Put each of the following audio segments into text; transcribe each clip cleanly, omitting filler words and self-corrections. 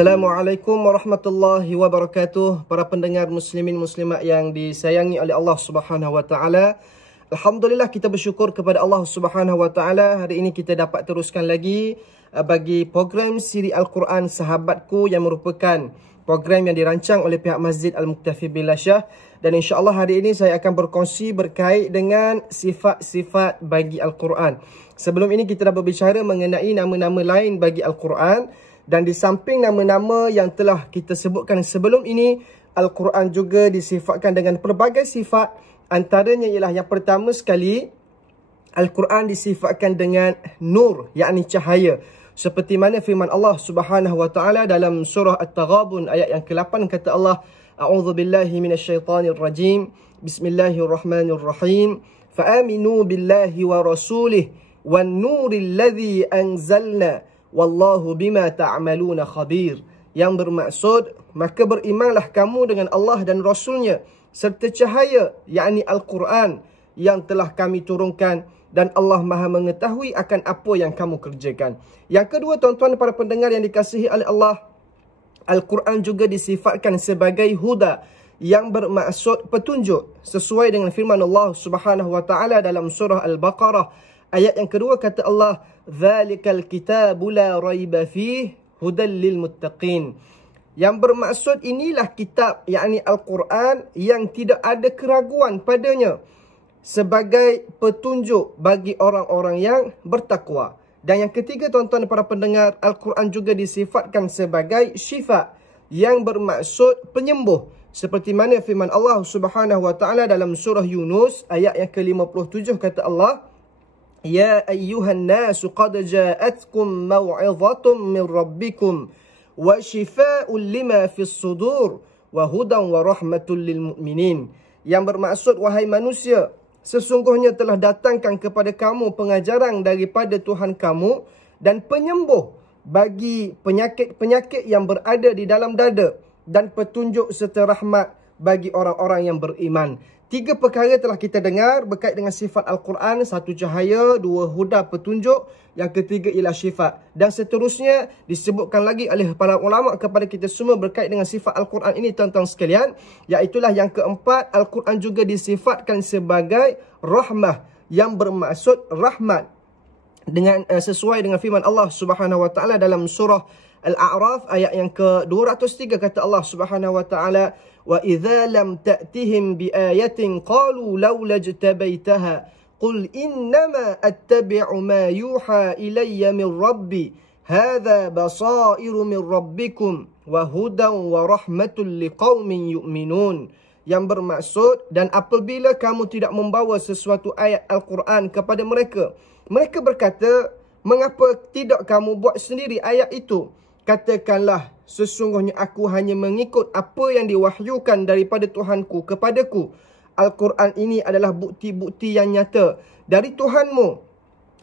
Assalamualaikum warahmatullahi wabarakatuh. Para pendengar muslimin muslimat yang disayangi oleh Allah Subhanahu wa taala. Alhamdulillah, kita bersyukur kepada Allah Subhanahu wa taala. Hari ini kita dapat teruskan lagi bagi program siri Al-Quran Sahabatku, yang merupakan program yang dirancang oleh pihak Masjid Al-Muktafi Billah Shah. Dan insya-Allah hari ini saya akan berkongsi berkait dengan sifat-sifat bagi Al-Quran. Sebelum ini kita dah berbicara mengenai nama-nama lain bagi Al-Quran. Dan di samping nama-nama yang telah kita sebutkan sebelum ini, Al-Quran juga disifatkan dengan pelbagai sifat. Antaranya ialah yang pertama sekali, Al-Quran disifatkan dengan nur, yakni cahaya. Seperti mana firman Allah Subhanahu wa taala dalam surah At-Taghabun ayat yang ke-8, kata Allah, A'udzu billahi minasyaitonir rajim. Bismillahirrahmanirrahim. Fa'aminu billahi wa rasulih wan nuril ladzi anzalna. Wallahu bima ta'maluna khabir. Yang bermaksud, maka berimanlah kamu dengan Allah dan Rasulnya serta cahaya, yakni Al-Quran yang telah kami turunkan, dan Allah maha mengetahui akan apa yang kamu kerjakan. Yang kedua, tuan-tuan para pendengar yang dikasihi oleh Allah, Al-Quran juga disifatkan sebagai huda, yang bermaksud petunjuk, sesuai dengan firman Allah Subhanahu wa taala dalam surah Al-Baqarah ayat yang kedua, kata Allah, Zalikal kitabu la raiba fih hudal lil muttaqin. Yang bermaksud, inilah kitab, yakni Al-Quran, yang tidak ada keraguan padanya, sebagai petunjuk bagi orang-orang yang bertakwa. Dan yang ketiga, tuan-tuan para pendengar, Al-Quran juga disifatkan sebagai syifa, yang bermaksud penyembuh. Seperti mana firman Allah Subhanahu wa taala dalam surah Yunus ayat yang ke-57, kata Allah, Ya ayyuhan nasu qad ja'atkum maw'izatun min rabbikum wa shifaa'un lima fis sudur wa hudan wa rahmatul lil mu'minin. Yang bermaksud, wahai manusia, sesungguhnya telah datangkan kepada kamu pengajaran daripada Tuhan kamu dan penyembuh bagi penyakit-penyakit yang berada di dalam dada, dan petunjuk serta rahmat bagi orang-orang yang beriman. Tiga perkara telah kita dengar berkait dengan sifat Al-Quran. Satu, cahaya. Dua, huda, petunjuk. Yang ketiga ialah sifat. Dan seterusnya disebutkan lagi oleh para ulama kepada kita semua berkait dengan sifat Al-Quran ini, tuan-tuan sekalian. Iaitulah yang keempat, Al-Quran juga disifatkan sebagai rahmah, yang bermaksud rahmat, dengan sesuai dengan firman Allah Subhanahu wa taala dalam surah Al-A'raf ayat yang ke-203, kata Allah Subhanahu wa taala, wa idza lam ta'tihim bi ayatin qalu laula jtabaitaha qul innama attabi'u ma yuha ilayya min rabbi hadza basairu min rabbikum wa hudan wa rahmatul liqaumin yu'minun. Yang bermaksud, dan apabila kamu tidak membawa sesuatu ayat Al-Quran kepada mereka, mereka berkata, mengapa tidak kamu buat sendiri ayat itu? Katakanlah, sesungguhnya aku hanya mengikut apa yang diwahyukan daripada Tuhanku kepadaku. Al-Quran ini adalah bukti-bukti yang nyata dari Tuhanmu,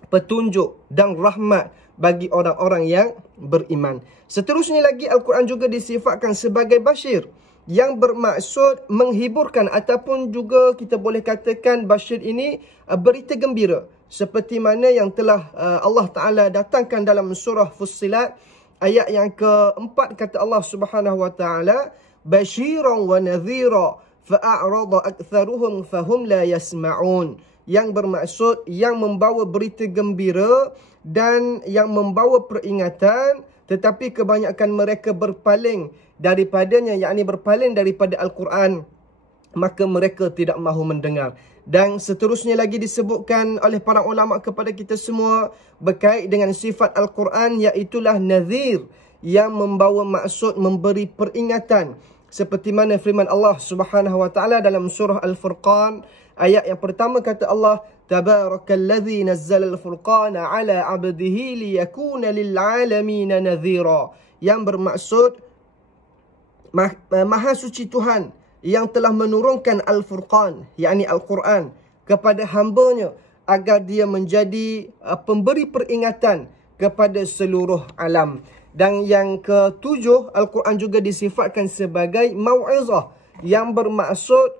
petunjuk dan rahmat bagi orang-orang yang beriman. Seterusnya lagi, Al-Quran juga disifatkan sebagai basyir, yang bermaksud menghiburkan, ataupun juga kita boleh katakan basyir ini berita gembira. Seperti mana yang telah Allah Ta'ala datangkan dalam surah Fussilat ayat yang keempat, kata Allah Subhanahu wa taala, basyiran wa nadhira fa'arada aktsaruhum fahum la yasma'un. Yang bermaksud, yang membawa berita gembira dan yang membawa peringatan, tetapi kebanyakan mereka berpaling daripadanya, yakni berpaling daripada Al-Quran, maka mereka tidak mahu mendengar. Dan seterusnya lagi disebutkan oleh para ulama kepada kita semua berkait dengan sifat Al-Quran, iaitulah nadhir, yang membawa maksud memberi peringatan. Seperti mana firman Allah Subhanahu wa taala dalam surah Al-Furqan ayat yang pertama, kata Allah, Tabarakalladzi nazzala al-furqana ala 'abdihi liyakuna lil'alamin nadhira. Yang bermaksud, Maha suci Tuhan yang telah menurunkan Al-Furqan, yakni Al-Quran, kepada hambanya agar dia menjadi pemberi peringatan kepada seluruh alam. Dan yang ketujuh, Al-Quran juga disifatkan sebagai mau'izah, yang bermaksud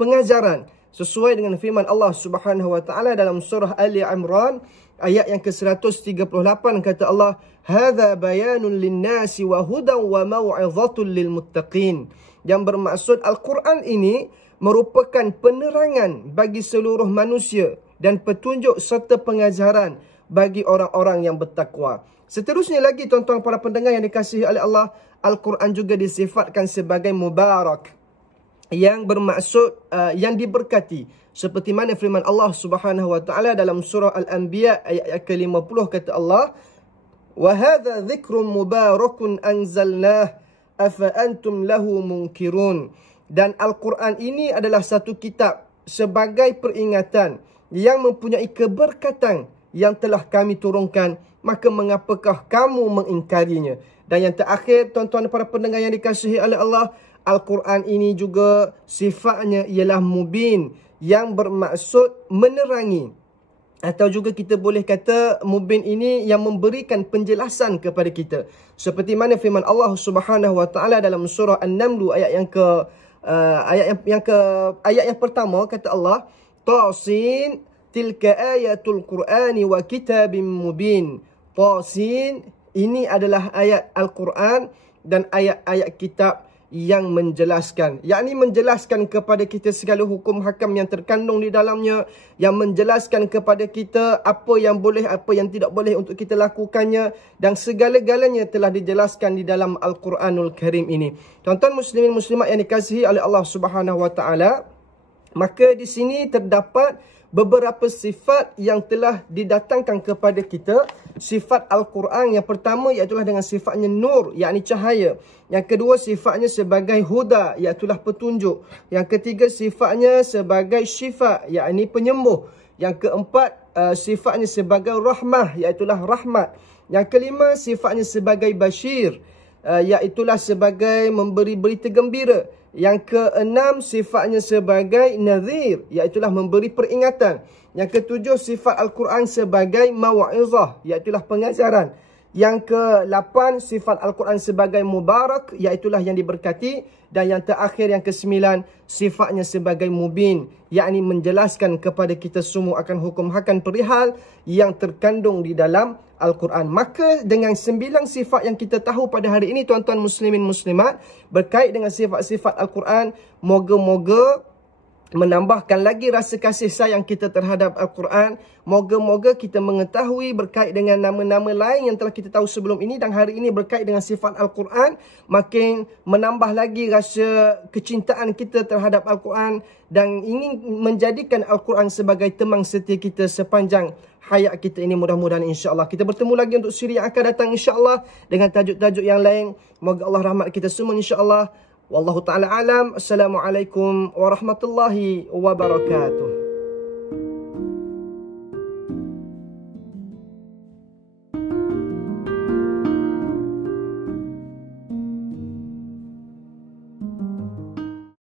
pengajaran, sesuai dengan firman Allah Subhanahu wa taala dalam surah Ali Imran ayat yang ke-138 kata Allah, "Hadza bayanun lin-nasi wa hudan wa mau'izatun lil-muttaqin." Yang bermaksud Al-Quran ini merupakan penerangan bagi seluruh manusia dan petunjuk serta pengajaran bagi orang-orang yang bertakwa. Seterusnya lagi tuan-tuan para pendengar yang dikasihi oleh Allah, Al-Quran juga disifatkan sebagai mubarak, yang bermaksud yang diberkati. Seperti mana firman Allah Subhanahu wa taala dalam surah Al-Anbiya ayat ke-50 kata Allah, "Wa hadza dzikrun mubarakun anzalnah afa antum lahu munkirun." Dan Al-Quran ini adalah satu kitab sebagai peringatan yang mempunyai keberkatan yang telah kami turunkan, maka mengapakah kamu mengingkarinya? Dan yang terakhir, tuan-tuan para pendengar yang dikasihi oleh Allah, Al-Quran ini juga sifatnya ialah mubin, yang bermaksud menerangi. Atau juga kita boleh kata mubin ini yang memberikan penjelasan kepada kita. Seperti mana firman Allah Subhanahu wa taala dalam surah An-Naml ayat yang pertama kata Allah, "Tasin tilka ayatul Qur'ani wa kitabim mubin." Tasin ini adalah ayat Al-Quran dan ayat-ayat kitab yang menjelaskan, yakni menjelaskan kepada kita segala hukum hakam yang terkandung di dalamnya, yang menjelaskan kepada kita apa yang boleh, apa yang tidak boleh untuk kita lakukannya, dan segala-galanya telah dijelaskan di dalam Al-Quranul Karim ini. Tuan-tuan muslimin muslimat yang dikasihi oleh Allah Subhanahu wa taala, maka di sini terdapat beberapa sifat yang telah didatangkan kepada kita. Sifat Al-Quran yang pertama iaitulah dengan sifatnya nur, yakni cahaya. Yang kedua sifatnya sebagai huda, iaitulah petunjuk. Yang ketiga sifatnya sebagai syifa, yakni penyembuh. Yang keempat sifatnya sebagai rahmah, iaitulah rahmat. Yang kelima sifatnya sebagai bashir, iaitulah sebagai memberi berita gembira. Yang keenam sifatnya sebagai nadhir, iaitulah memberi peringatan. Yang ketujuh sifat Al-Quran sebagai mau'izah, iaitulah pengajaran. Yang ke-8 sifat Al-Quran sebagai mubarak, iaitulah yang diberkati. Dan yang terakhir yang ke-9 sifatnya sebagai mubin, yakni menjelaskan kepada kita semua akan hukum hakam perihal yang terkandung di dalam Al-Quran. Maka dengan 9 sifat yang kita tahu pada hari ini tuan-tuan muslimin muslimat berkait dengan sifat-sifat Al-Quran, moga-moga menambahkan lagi rasa kasih sayang kita terhadap Al-Quran. Moga-moga kita mengetahui berkait dengan nama-nama lain yang telah kita tahu sebelum ini, dan hari ini berkait dengan sifat Al-Quran, makin menambah lagi rasa kecintaan kita terhadap Al-Quran dan ingin menjadikan Al-Quran sebagai teman setia kita sepanjang hayat kita ini. Mudah-mudahan insya-Allah kita bertemu lagi untuk siri yang akan datang insya-Allah dengan tajuk-tajuk yang lain. Moga Allah rahmat kita semua insya-Allah. Wallahu ta'ala alam. Assalamualaikum warahmatullahi wabarakatuh.